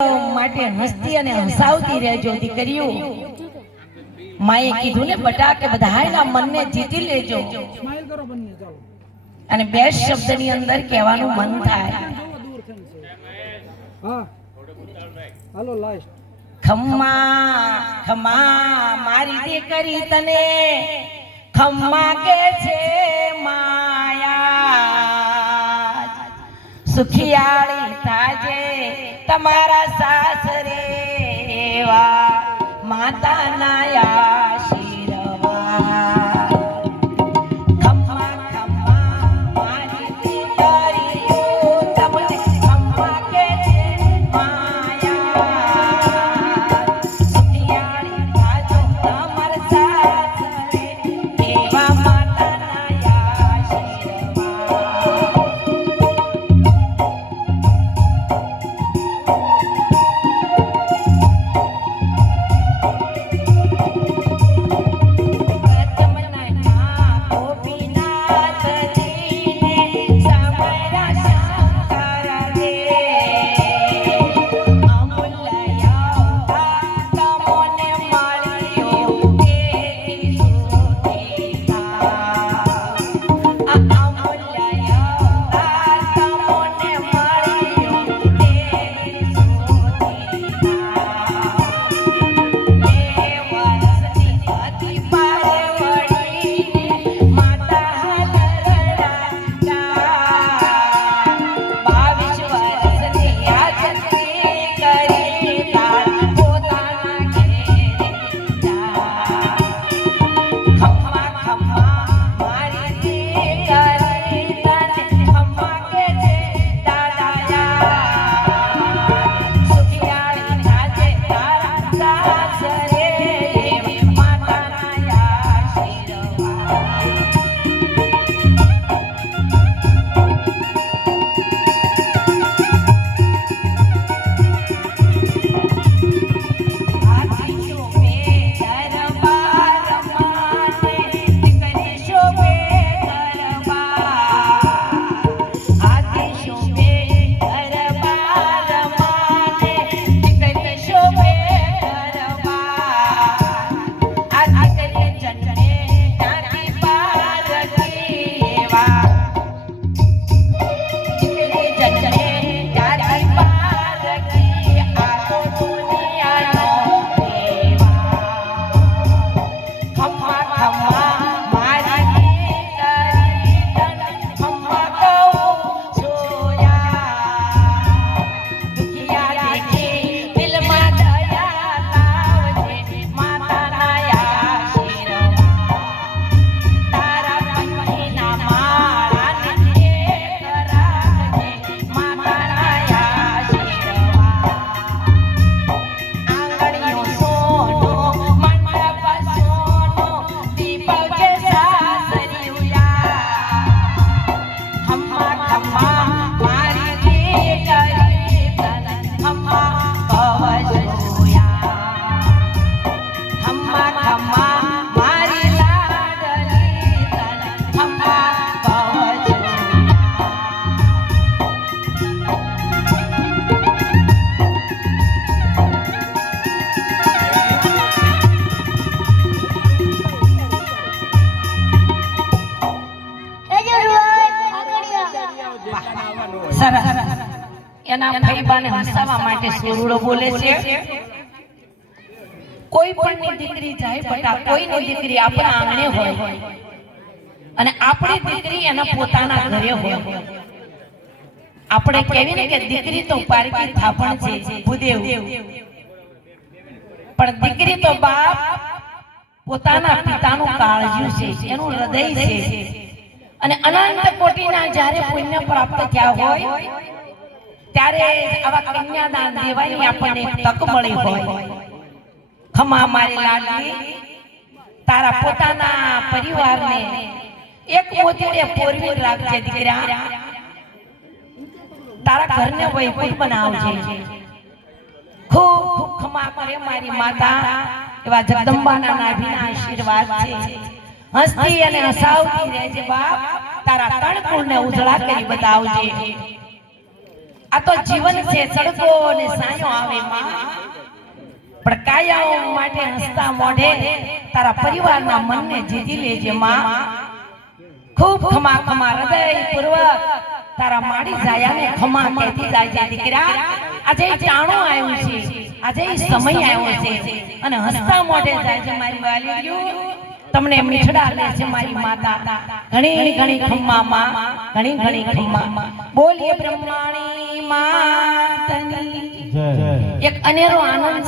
માટે હસતી અને હસાવતી રહેજો દીકરીઓ. માએ કીધું ને બટા કે બધાયના મનને જીતી લેજો. અને બે શબ્દની અંદર કહેવાનું મન થાય. ખમ્મા ખમ્મા મારી દીકરી તને ખમ્મા કે છે માયા? સુખિયાળી તમારા સાસરે માતાના આશીર્વાદ આપણે કેવી ને કે દીકરી તો પારકી થાપણ છે, ભૂદેવ. પણ દીકરી તો બાપ પોતાના પિતાનું કાળજ્યું છે, એનું હૃદય છે. અને અનંત કોટીના જ્યારે પુણ્ય પ્રાપ્ત થયા હોય ત્યારે આવા કન્યાદાન દેવાની આપણને તક મળી હોય. ખમા મારી લાડલી, તારા પોતાના પરિવારને એક મોતીને પોરવી રાખજે દીકરા. તારા ઘરને વૈભવ બનાવજે. ખૂબ ખમા કરે મારી માતા. એવા જગદંબાના નાભીના આશીર્વાદ છે. હસતી અને હસાવતી રહેજે બાપ. તારા તણ કુળને ઉજળા કરી બતાવજે. આ તો જીવન છે, સડકો અને સાયો આવે પણ કાયાઓ માટે હસતા મોઢે તારા પરિવારના મનને જીતી લેજે માં. ખૂબ ખમા ખમા હૃદય પૂર્વક તારા માડી જાયાને ખમા કહેતી જાય છે દીકરા. આજે જાણો આવ્યું છે, આજે સમય આવ્યો છે. અને હસતા મોઢે જાય છે મારી વાલીડીઓ તમને એમની છે મારી માતા. ઘણી ઘણી ખમ્મામાં ઘણી ઘણી ખમ્મા બોલીએ બ્રહ્માણી માતની. એક અનેરો આનંદ છે